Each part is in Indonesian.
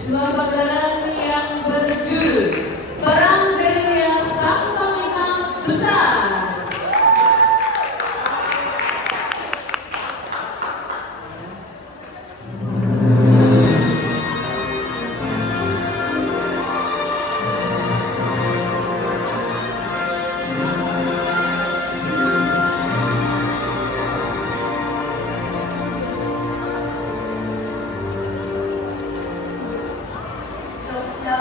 Sebuah pagelaran yang berjudul Perang Gerilya Sang Panglima Besar. Jogja,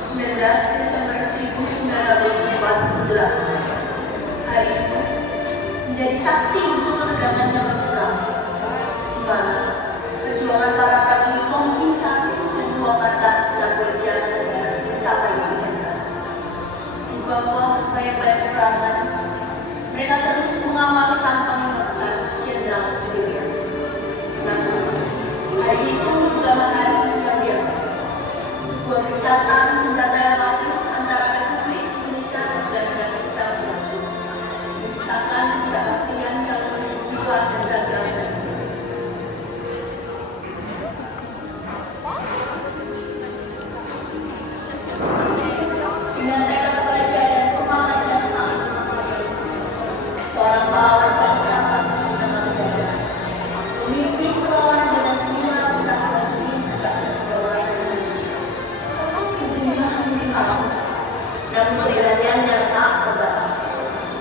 19 Desember 1948. Hari itu menjadi saksi bisu ketegangan yang mencekam, di mana perjuangan para prajurit Kompi 1 dan 2 Markas Besar Kepolisian Negara mencapai puncak. Di bawah bayang-bayang peperangan, mereka terus mengawal sang panglima besar Jenderal Sudirman. Namun, hari itu bukanlah hari yang biasa. Sebuah gencatan senjata yang aktif antara Republik Indonesia dan negara sedang berlangsung, menyisakan ketidakpastian yang menuju jiwa dan raga mereka. Dengan mereka bekerja dan semangat dan amanah, seorang pahlawan bangsa tangguh dengan penjajah, memimpin perlawanan dengan jiwa dan diri tegak kedaulatan Indonesia. Namun keberanian yang tak terbatas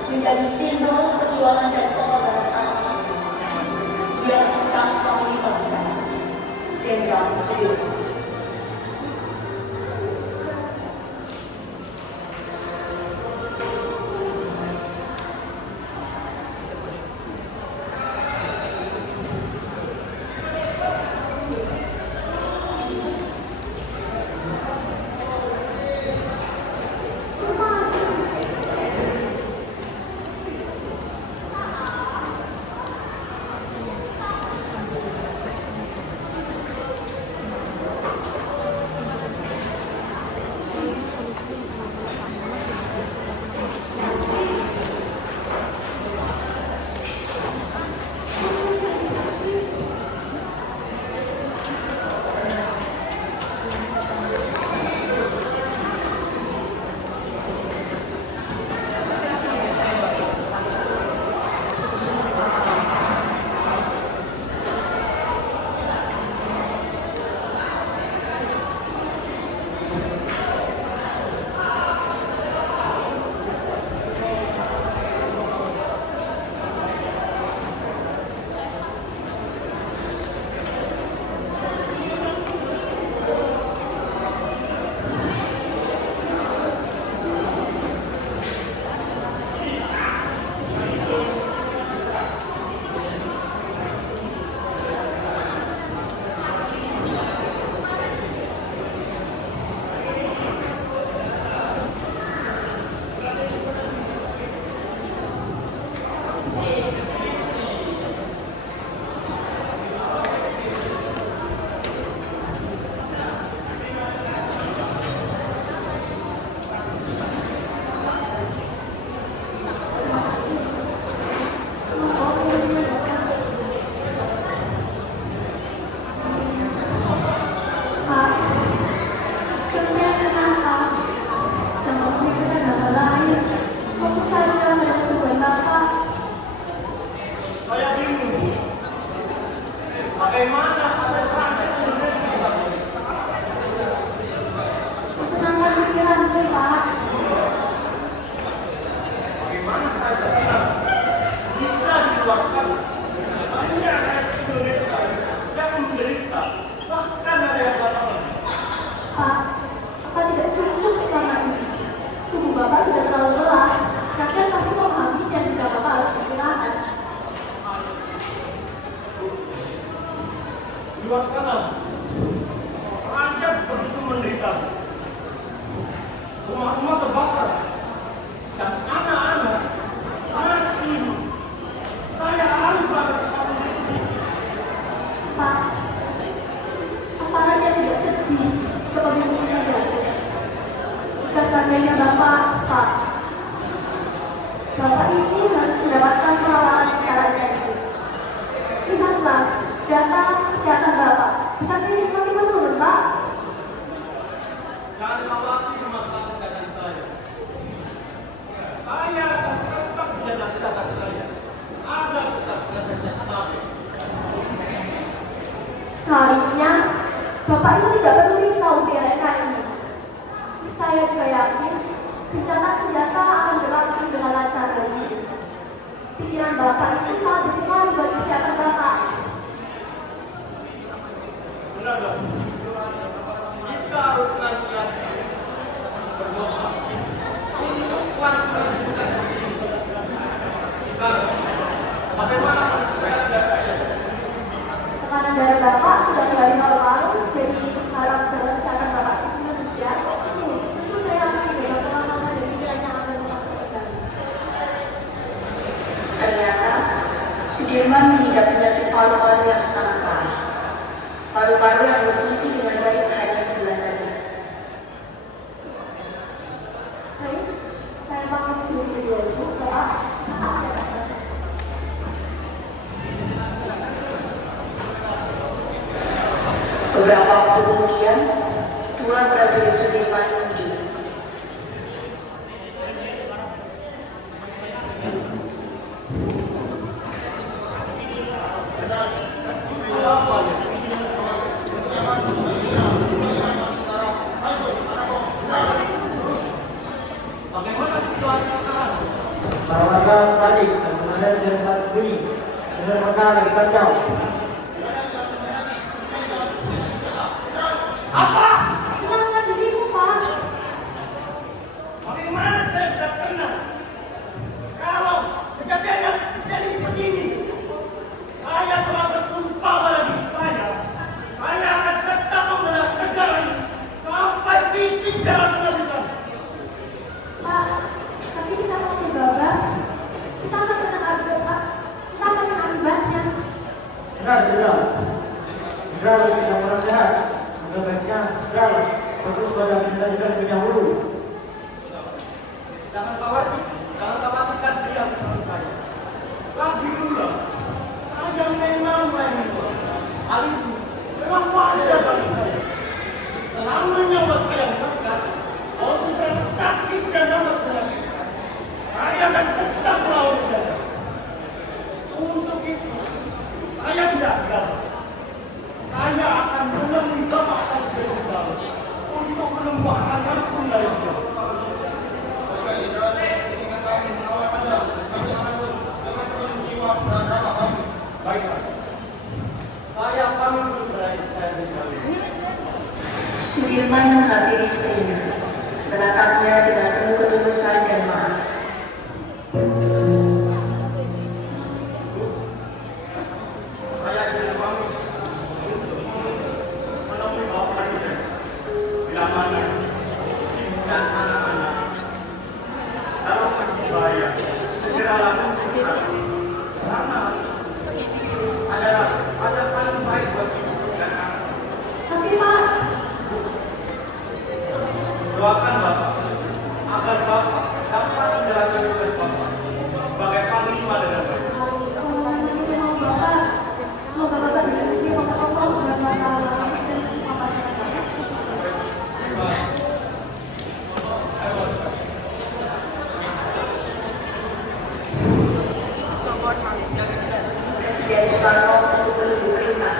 menjadi simbol perjuangan dan pengorbanan anak. Dia sang panglima besar Jenderal Sudirman. Di luar sana, rakyat begitu menderita, rumah-rumah terbakar, dan anak-anak ibu. Saya harus berangkat ke sana. Pak, apa Raja tidak sedih jika pemimpinnya jatuh? Jika seandainya Bapak ini harus mendapatkan perawatan secara intensif. Lihatlah, data kesehatan Bapak, bukan ini semakin menurun, Pak. Bapak itu tidak perlu risau di RNKI. Saya juga yakin gencatan senjata akan berlangsung dengan lancar lagi. Pikiran Bapak itu sangat berpengaruh bagi kesehatan Bapak. Benar dong. Kita harus senantiasa berdoa untuk kelangsungan kita ini. Sekarang, bagaimana kondisi darah saya? Tekanan darah Bapak sudah kembali normal, jadi harap dalam kesehatan Bapak itu manusia. Tentu saya akan menjaga pengalaman dan pikiran yang akan memastikan. Ternyata Sudirman mengidap penyakit paru-paru yang sangat parah. Paru-paru yang berfungsi dengan baik hanya sebelah saja. Baik, saya pamit dulu beliau itu, Bapak. Beberapa waktu kemudian, dua prajurit Sudirman muncul. Bagaimana situasi sekarang? Para warga panik dan menghadap di tempat sembunyi. Dengan mereka lagi kacau. Apa? Tenangkan dirimu, Pak. Bagaimana saya bisa tenang kalau kejadian yang terjadi seperti ini? Saya telah bersumpah pada diri saya akan tetap membela negara ini sampai titik jalan penghabisan. Pak, tapi kita mau gegabah. Kita akan kena akibat. Kita akan kena akibatnya. Benar, Jenderal. Jenderal tidak orang sehat. Maka baiknya Jenderal fokus pada perintah lebih dahulu. Jangan khawatirkan dia bersama saya. Lagi pula, saya memang main bola. Hal itu memang wajar bagi saya. Selama nyawa saya mendekat, walaupun terasa sakit dan dapat penyakit, saya akan tetap melawan dia. Untuk itu, saya tidak gagal. Saya akan menemui Bapak Presiden untuk menumpahkan langsung dari dia. Baiklah. Saya pamit dulu dari saya dari Sudirman menghampiri istrinya, menatapnya dengan penuh ketulusan dan maaf. saya jadi pamit menemui Bapak Presiden. Bila mana ibu dan anak-anak dalam kondisi bahaya, segeralah mengungsikan. Karena adalah paling baik buat ibu dan anak. Tapi Pak, Doakan Bapak agar Bapak dapat menjalankan tugas Bapak sebagai panglima dan baik. semoga Bapak diberi Allah Subhanahu wa taala dan semua masyarakat. Presiden Soekarno untuk menunggu perintah.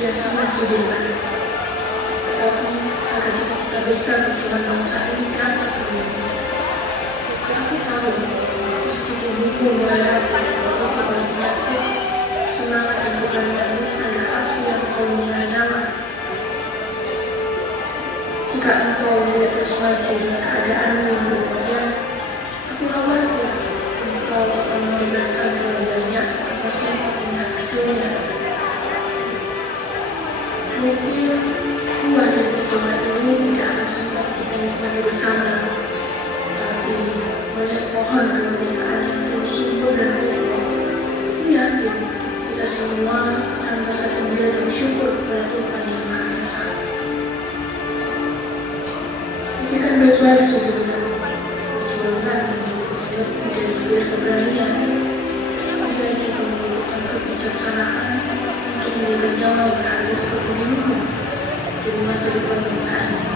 sia-sia Sudirman. Tetapi ada cita-cita besar tujuan bangsa ini dapat terwujud. Aku tahu, meskipun hukum mulai rapuh tertutup oleh penyakit, semangat dan keberanianmu adalah api yang selalu menyala-nyala. Jika engkau melihat terus maju dengan keadaanmu yang demikian, aku khawatir engkau akan mengorbankan terlalu banyak apa sih melihat hasilnya. Mungkin buah dari perjuangan ini tidak akan sempat kita nikmati bersama, tapi melihat pohon kemerdekaan yang terus subur dan kokoh, aku yakin kita semua akan merasa gembira dan bersyukur kepada Tuhan Yang Maha Esa. Pikirkan baik-baik sebelumnya, perjuangan membutuhkan lebih dari sekedar keberanian. Ia juga membutuhkan kebijaksanaan untuk menjaga nyawa berharga seperti dirimu di masa depan bangsa ini.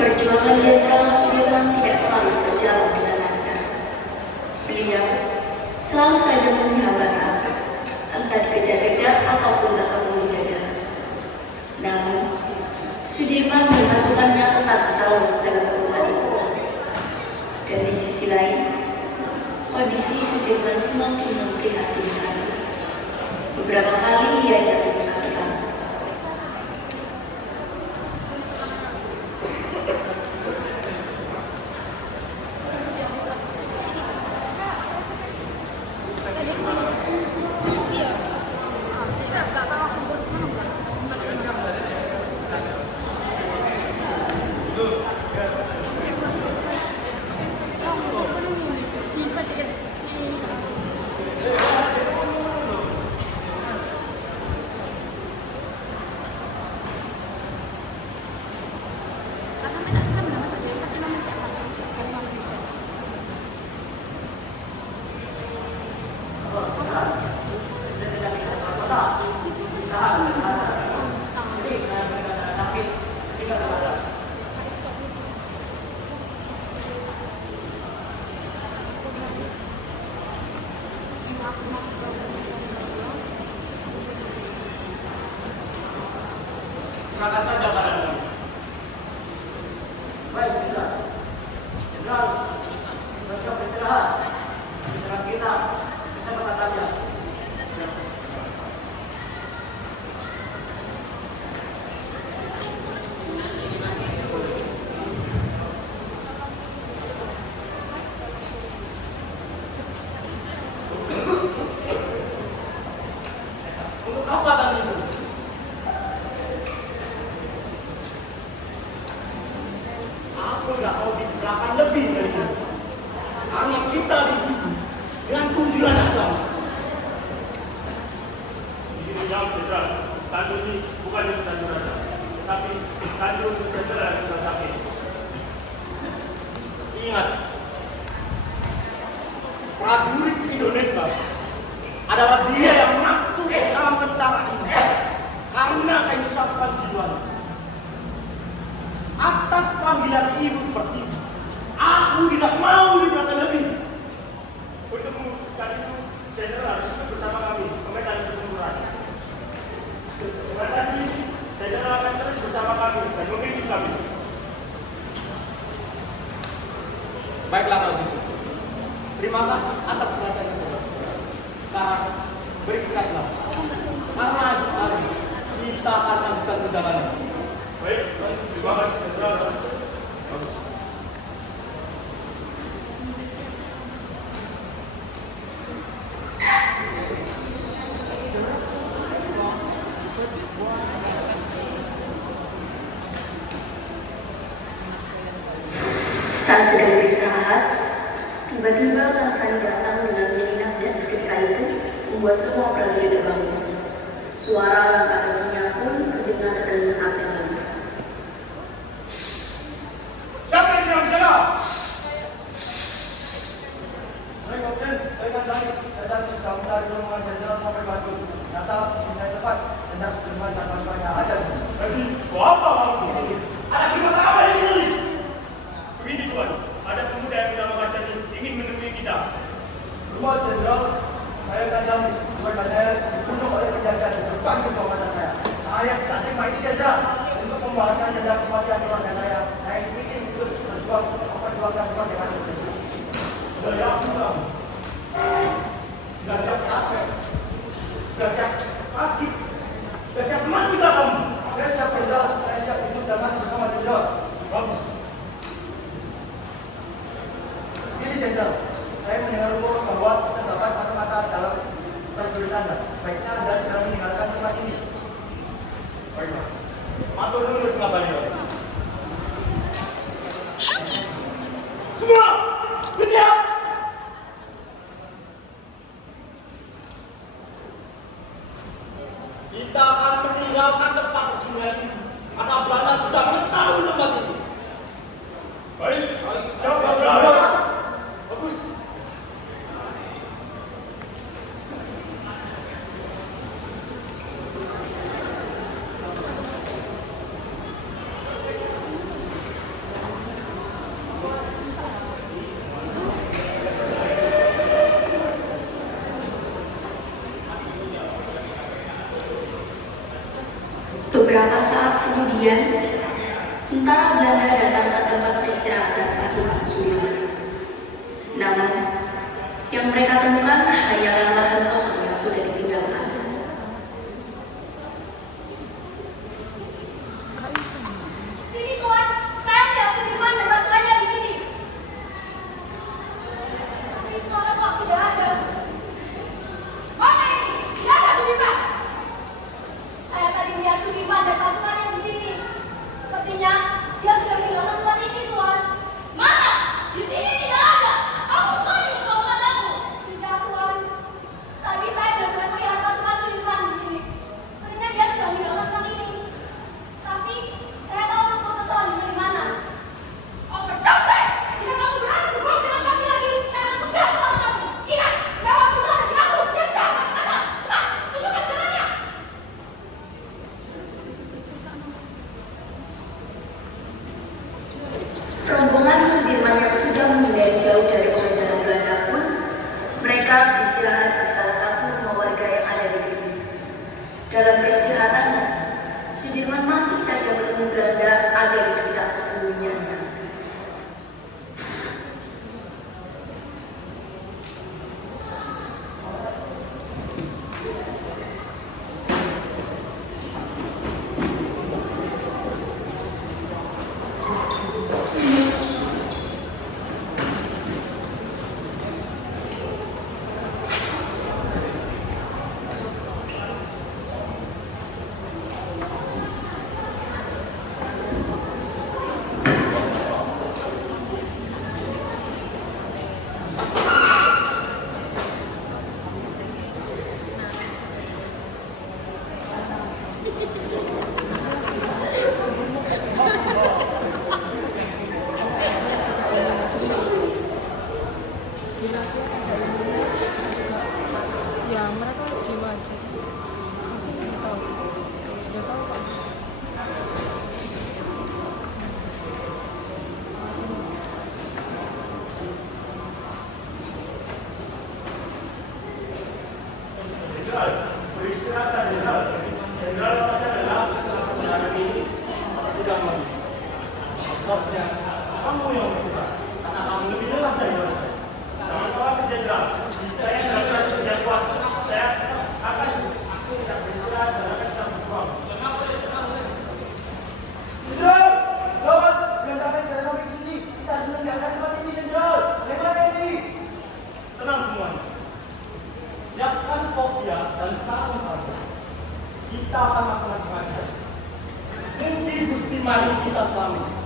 Perjuangan Jenderal Sudirman tidak selalu berjalan dengan lancar. Beliau selalu saja menemui hambatan, entah dikejar-kejar ataupun tak ketemu jajar. Namun, Sudirman dan pasukannya tetap selalu dalam perubahan itu. Dan di sisi lain, kondisi Sudirman semakin memprihatinkan. Beberapa kali ia jatuh kesakitan. Serahkan saja pada kami. Baik, Jenderal. Jenderal, siap beristirahat. Jenderal kita, kesempatan saja. Untuk apa tadi itu? Aku nggak mau diperlakukan lebih dari itu. Karena kita di sini dengan tujuan yang sama. Begini jauh, Jenderal. Tanjung ini bukan di Tanjung Raja, tetapi Tanjung Jenderal yang sudah sakit. Ingat, prajurit Indonesia adalah dia yang masuk ke dalam tentara ini karena keinsafan jiwanya. Atas panggilan ibu pertiwi, aku tidak mau diberatan lebih. Untuk mewujudkan itu, Jenderal harus ikut bersama kami ke medan pertempuran. Dengan ini, Jenderal akan terus bersama kami dan memimpin kami. Baiklah kalau begitu. Terima kasih atas perhatiannya, saudara. Sekarang beristirahatlah. Karena esok hari kita akan lanjutkan perjalanan. Baik, terima kasih, Jenderal. Bagus. Saat sedang beristirahat, tiba-tiba Kang Sani datang dengan menyelinap dan seketika itu membuat semua prajurit terbangun. Suara langkah kakinya pun terdengar ke telinga Kapten lagi. Siapa yang bilang Jenderal? Baik, Kapten. Saya akan cari. Jenderal sudah mencari rombongan Jenderal sampai Bandung. Ternyata saya tepat. Jenderal sudah tanpa ada di sini. Jadi, mau apa kamu? Ada gimana apa ini? Begini Tuan, ada pemuda yang bernama Kacani ingin menemui kita. Rumah Jenderal, saya akan jamin. Supaya saya dibunuh oleh penjaga dan terpanggil kepada saya. Saya tak terima ini Jenderal. Untuk membalaskan dendam kematian keluarga saya. Saya ingin terus berjuang memperjuangkan kemerdekaan Indonesia. Sudah yakin kamu? Sudah siap capek? Sudah siap mati? Sudah siap mati gak kamu? Saya siap Jenderal. Saya siap hidup dan mati bersama Jenderal. Bagus. Ini Jenderal, saya mendengar rumor bahwa terdapat mata-mata dalam prajurit Anda. Baiknya Anda segera meninggalkan tempat ini. Baiklah. Matur dulu sengatannya. Semua bersiap. Kita akan meninggalkan tempat sungai ini karena Belanda sudah mengetahui tempat ini. Baik, Siap, Jenderal. Bagus. Beberapa saat kemudian, tentara Belanda datang ke tempat peristirahatan pasukan Sudirman. Namun, yang mereka temukan hanyalah lahan kosong yang sudah ditinggalkan. Sini Tuan, saya melihat Sudirman dan pasukannya di sini. Tapi sekarang kok tidak ada. Mana ini? Tidak ada Sudirman. Saya tadi melihat Sudirman dan pasukannya di sini. Sepertinya dia sudah meninggalkan tempat ini, Tuan. Mana? Di sini tidak ada. Kamu mau membawa aku? Tidak, Tuan. Tadi saya benar-benar melihat pasukan Sudirman di sini. Sepertinya dia sudah meninggalkan tempat ini. Tapi saya tahu keputusan selanjutnya di mana. Oh, berdaulat! Jika kamu berani berbohong dengan kami lagi, saya akan pegang kepala kamu. Ingat, bahwa itu ada di kamu. Jadi jangan pakai kata. Cepat, tunjukkan jalannya. Rombongan Sudirman yang sudah menghindari jauh dari pengejaran Belanda pun, mereka beristirahat di salah Ya mereka jiwa aja. Aku nggak tahu. Nggak tahu Pak. Jenderal, beristirahatlah Jenderal. Jenderal adalah kebenaran ini tidak mau. Seharusnya kamu yang bersuka, karena kamu lebih jelas dari saya. Jangan khawatir Jenderal, saya tidak kerja kuat. Saya akan aku tidak beristirahat dan akan tetap berjuang. Jenderal, gawat! Belum dapat jalan sampai ke sini. Kita harus meninggalkan tempat ini, Jenderal. Bagaimana ini? Tenang semuanya. Siapkan kopiah dan sarung tangan. Kita akan melaksanakan acara. Mungkin Gusti Mari kita selamat.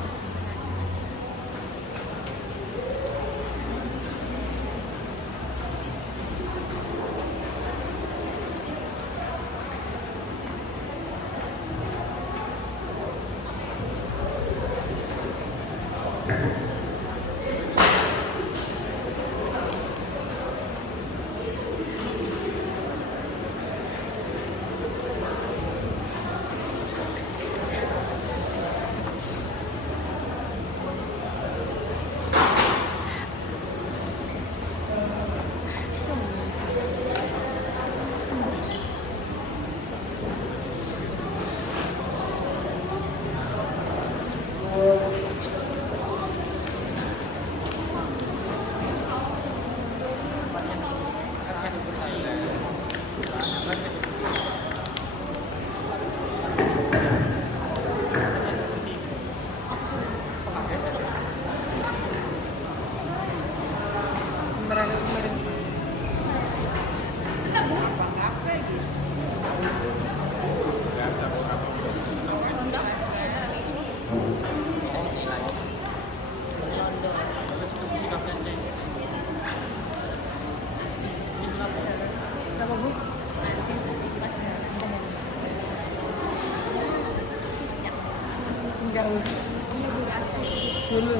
Dulu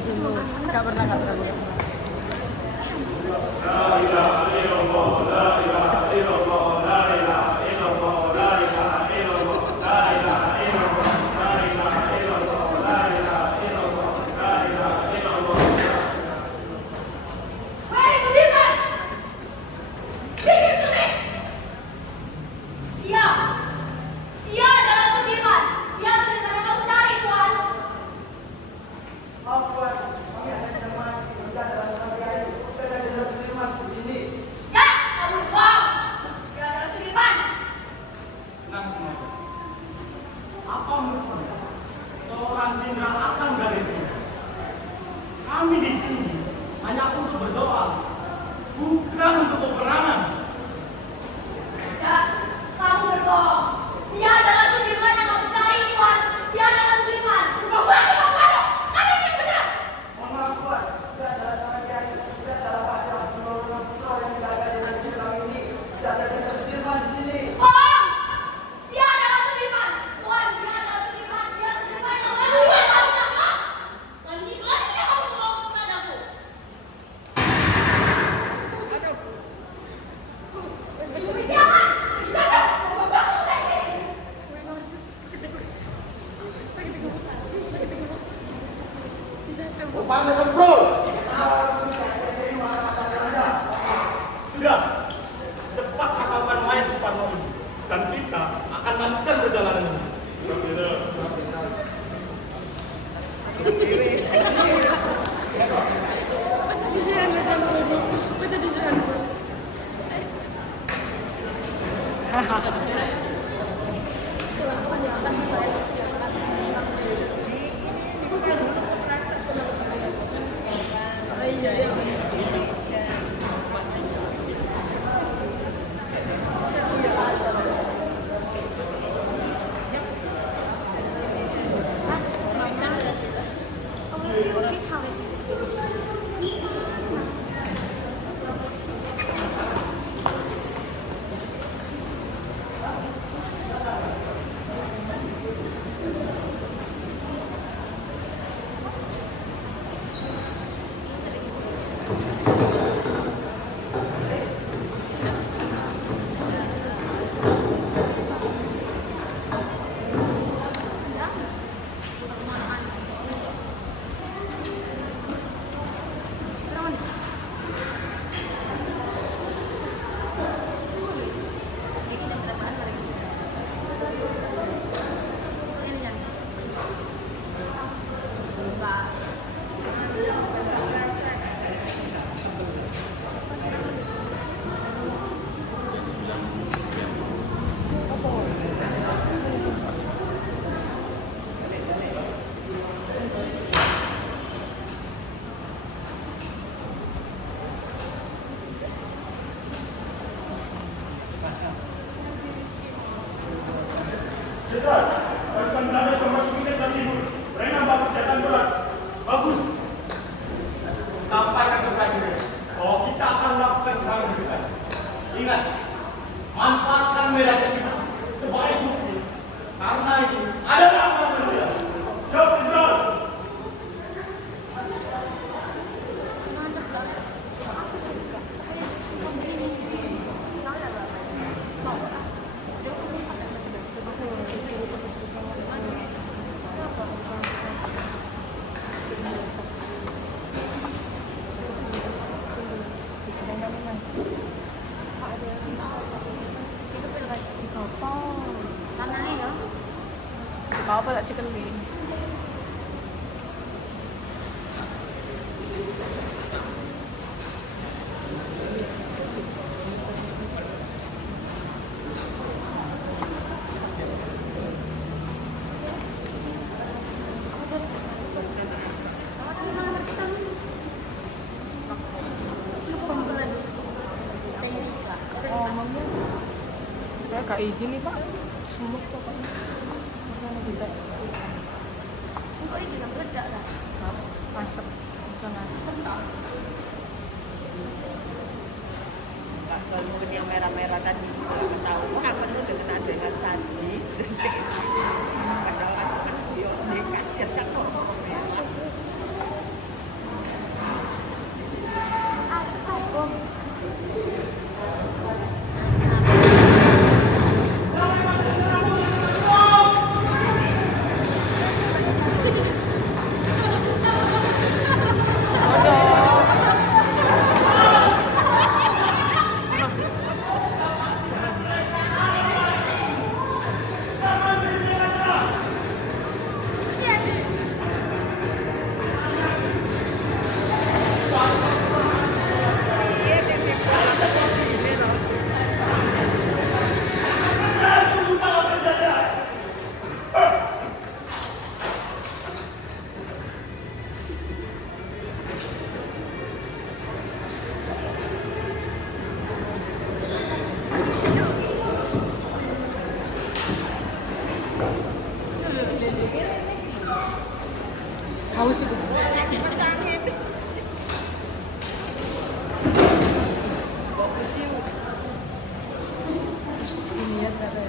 nggak pernah. La ilaha illallah, la ilaha illallah, la ilaha illallah, la ilaha illallah, la ilaha illallah, la ilaha illallah, la ilaha illallah, la ilaha illallah. Where is Sudirman? Bring him to me. Dia adalah Sudirman. Dia Sudirman yang kamu cari, Tuan. Maaf, Tuan. Kami hanya sedang mancing. Tidak ada rasa kiai. Sudah ada Jenderal Sudirman di sini. Ya, kamu bohong. Dia adalah Sudirman. Tenang semuanya. Apa menurut Anda? Seorang jenderal akan dari sini. Kami di sini hanya untuk berdoa, bukan untuk peperangan. Ya, kamu berbohong. Dia adalah Sudirman yang kamu cari, Tuan. Dia adalah Sudirman. Berbohong, kamu. Kalian yang benar. Mohon maaf, Tuan. Tidak ada rasa kiai. Tidak ada Pak Abdullah Putra yang menjaga desa kecil kami ini. Tidak ada Jenderal Sudirman di sini. Bohong. Dia adalah Sudirman. Tuan, dia adalah Sudirman. Dia Sudirman yang kamu cari, kamu. Berani-beraninya kamu berbohong kepadaku. Ibu siapa? Bisa tak? Kamu bantu dari sini. Rupanya semprot. Sudah, cepat akalkan mayat Suparno ini, dan kita akan lanjutkan perjalanan ini. kita akan melakukan serangan juga. Ingat, manfaatkan medan kita sebaik mungkin. Karena itu adalah amanah mulia. Job is done. Có apa tak chicken wing? Oh, mamnya. Saya gak izin nih Pak. Semut pokoknya. Kok ini udah meledak dah? Masuk. Bisa masuk. Sentak. Kak Sol mungkin yang merah-merah tadi kalau ketahuan apa tuh dengan adegan sadis terus padahal aku kan bionik kan cetak kok merah. Haus itu. Ini ya kalau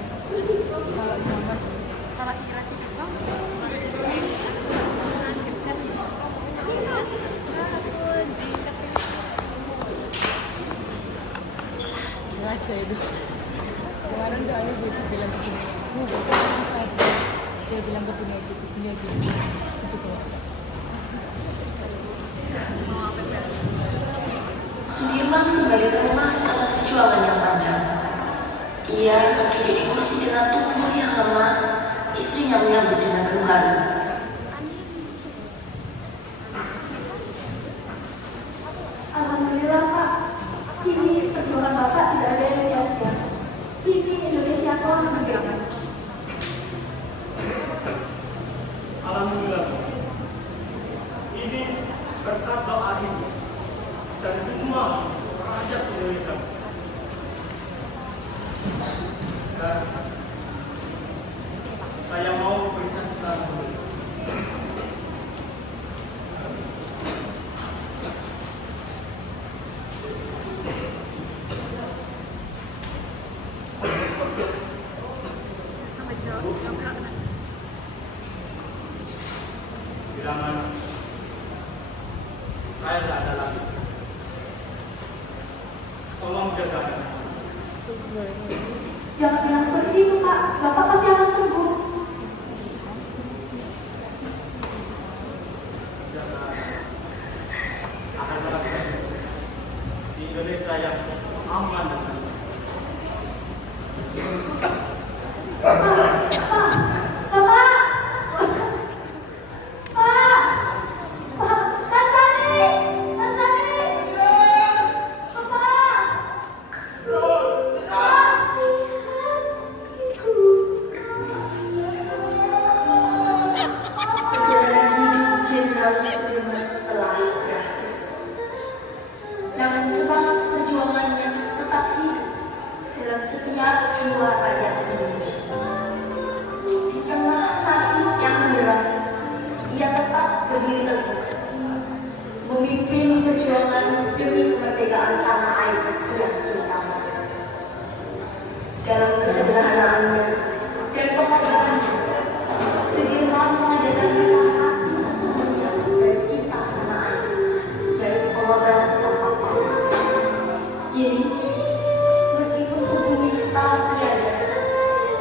Muhammad Salah kira cikgu bang. sengaja itu. Kemarin tuh ayah dia bilang begini, besok kan bisa dia bilang ke dunia gini, gitu tuh. Sudirman kembali ke rumah setelah perjuangan yang panjang. Ia duduk di kursi dengan tubuh yang lemah. Istrinya menyambut dengan penuh haru. Alhamdulillah Pak, ini perjuangan Bapak tidak ada yang sia-sia. Ini Indonesia kok negara. Alhamdulillah. Ini berkat doa ibu dan semua rakyat Indonesia. Sekarang saya mau bersaksi dulu. Bilangan saya tidak ada lagi. Tolong jaga. Jangan bilang seperti itu Pak, Bapak pasti akan sembuh. Jaga akan tetap sehat di Indonesia yang aman dan damai. Perjalanan hidup Jenderal Sudirman telah berakhir. Namun semangat perjuangannya tetap hidup dalam setiap jiwa rakyat Indonesia. Kini, meskipun tubuhnya tak tiada,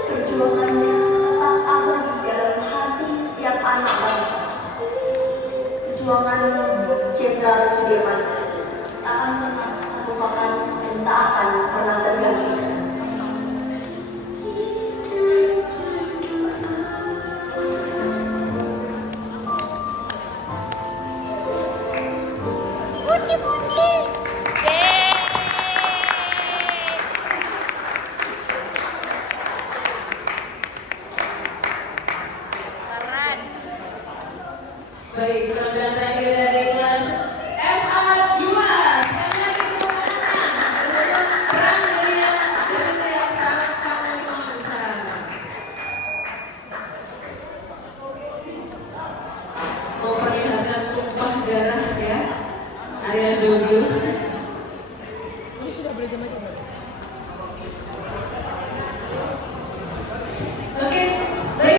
perjuangannya tetap abadi dalam hati setiap anak bangsa. Perjuangan Jenderal Sudirman tak akan pernah terlupakan dan tak akan pernah tergantikan. Puji-puji. Keren. Baik, penampilan terakhir dari kelas FA2. Sekali lagi tepuk tangan untuk Perang Gerilya Sang Panglima Besar. Memperlihatkan tumpah darah ya, area jodoh.